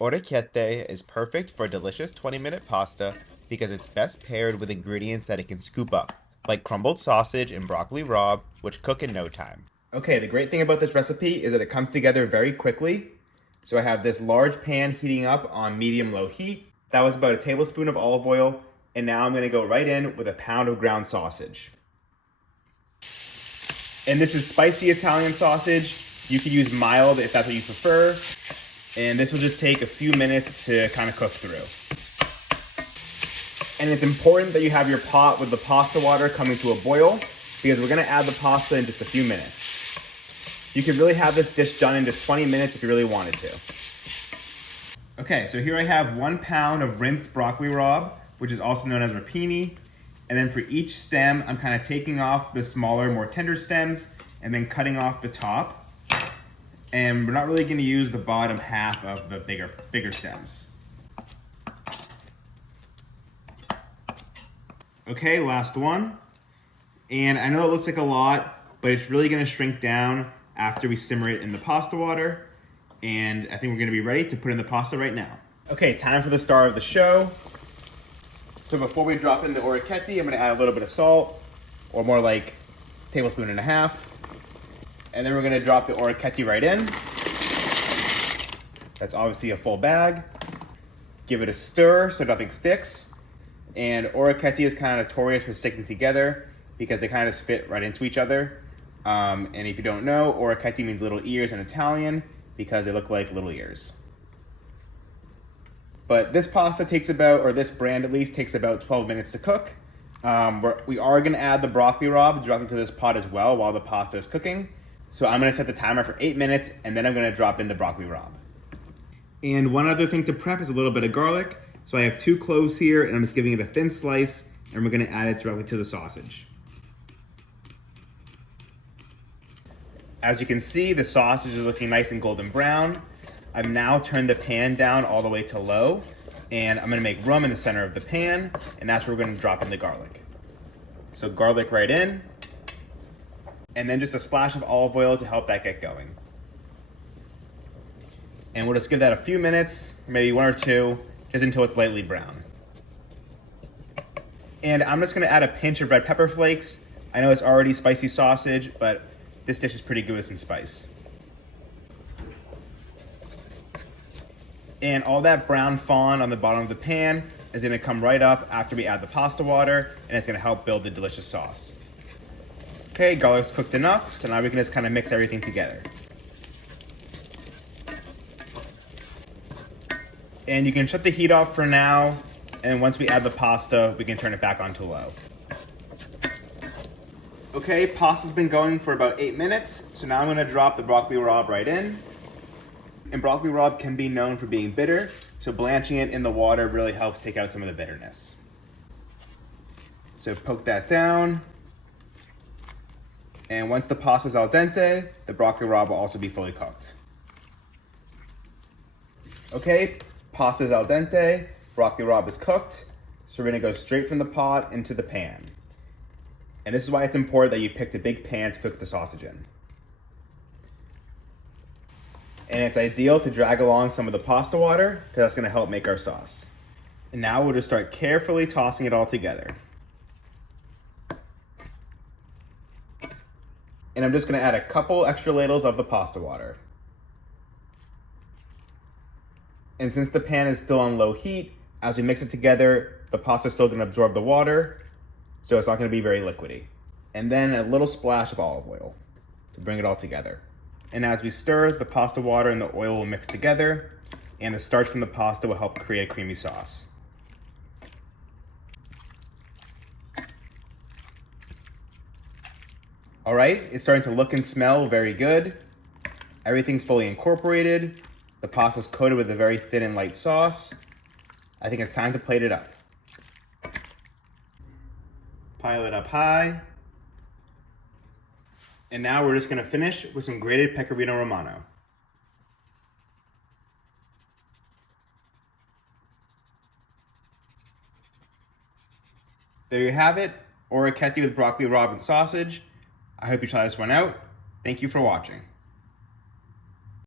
Orecchiette is perfect for a delicious 20-minute pasta because it's best paired with ingredients that it can scoop up, like crumbled sausage and broccoli rabe, which cook in no time. Okay, the great thing about this recipe is that it comes together very quickly. So I have this large pan heating up on medium-low heat. That was about a tablespoon of olive oil, and now I'm gonna go right in with a pound of ground sausage. And this is spicy Italian sausage. You could use mild if that's what you prefer. And this will just take a few minutes to kind of cook through. And it's important that you have your pot with the pasta water coming to a boil because we're gonna add the pasta in just a few minutes. You could really have this dish done in just 20 minutes if you really wanted to. Okay, so here I have 1 pound of rinsed broccoli rabe, which is also known as rapini. And then for each stem, I'm kind of taking off the smaller, more tender stems and then cutting off the top. And we're not really gonna use the bottom half of the bigger stems. Okay, last one. And I know it looks like a lot, but it's really gonna shrink down after we simmer it in the pasta water. And I think we're gonna be ready to put in the pasta right now. Okay, time for the star of the show. So before we drop in the orecchiette, I'm gonna add a little bit of salt, or more like a tablespoon and a half. And then we're gonna drop the orecchiette right in. That's obviously a full bag. Give it a stir so nothing sticks. And orecchiette is kind of notorious for sticking together because they kind of just fit right into each other. And if you don't know, orecchiette means little ears in Italian because they look like little ears. But this pasta takes about, or this brand at least, takes about 12 minutes to cook. We are gonna add the broccoli rabe directly to this pot as well while the pasta is cooking. So I'm gonna set the timer for 8 minutes and then I'm gonna drop in the broccoli rabe. And one other thing to prep is a little bit of garlic. So I have 2 cloves here and I'm just giving it a thin slice and we're gonna add it directly to the sausage. As you can see, the sausage is looking nice and golden brown. I've now turned the pan down all the way to low and I'm gonna make room in the center of the pan and that's where we're gonna drop in the garlic. So garlic right in and then just a splash of olive oil to help that get going. And we'll just give that a few minutes, maybe 1 or 2, just until it's lightly brown. And I'm just gonna add a pinch of red pepper flakes. I know it's already spicy sausage, but this dish is pretty good with some spice. And all that brown fond on the bottom of the pan is gonna come right up after we add the pasta water, and it's gonna help build the delicious sauce. Okay, garlic's cooked enough, so now we can just kind of mix everything together. And you can shut the heat off for now, and once we add the pasta, we can turn it back on to low. Okay, pasta's been going for about 8 minutes, so now I'm gonna drop the broccoli rabe right in. And broccoli rabe can be known for being bitter, so blanching it in the water really helps take out some of the bitterness. So poke that down. And once the pasta's al dente, the broccoli rabe will also be fully cooked. Okay, pasta's al dente, broccoli rabe is cooked, so we're gonna go straight from the pot into the pan. And this is why it's important that you pick the big pan to cook the sausage in. And it's ideal to drag along some of the pasta water because that's gonna help make our sauce. And now we'll just start carefully tossing it all together. And I'm just gonna add a couple extra ladles of the pasta water. And since the pan is still on low heat, as we mix it together, the pasta is still gonna absorb the water, so it's not gonna be very liquidy. And then a little splash of olive oil to bring it all together. And as we stir, the pasta water and the oil will mix together, and the starch from the pasta will help create a creamy sauce. All right, it's starting to look and smell very good. Everything's fully incorporated. The pasta's coated with a very thin and light sauce. I think it's time to plate it up. Pile it up high. And now we're just gonna finish with some grated Pecorino Romano. There you have it, orecchiette with broccoli rabe and sausage. I hope you try this one out. Thank you for watching.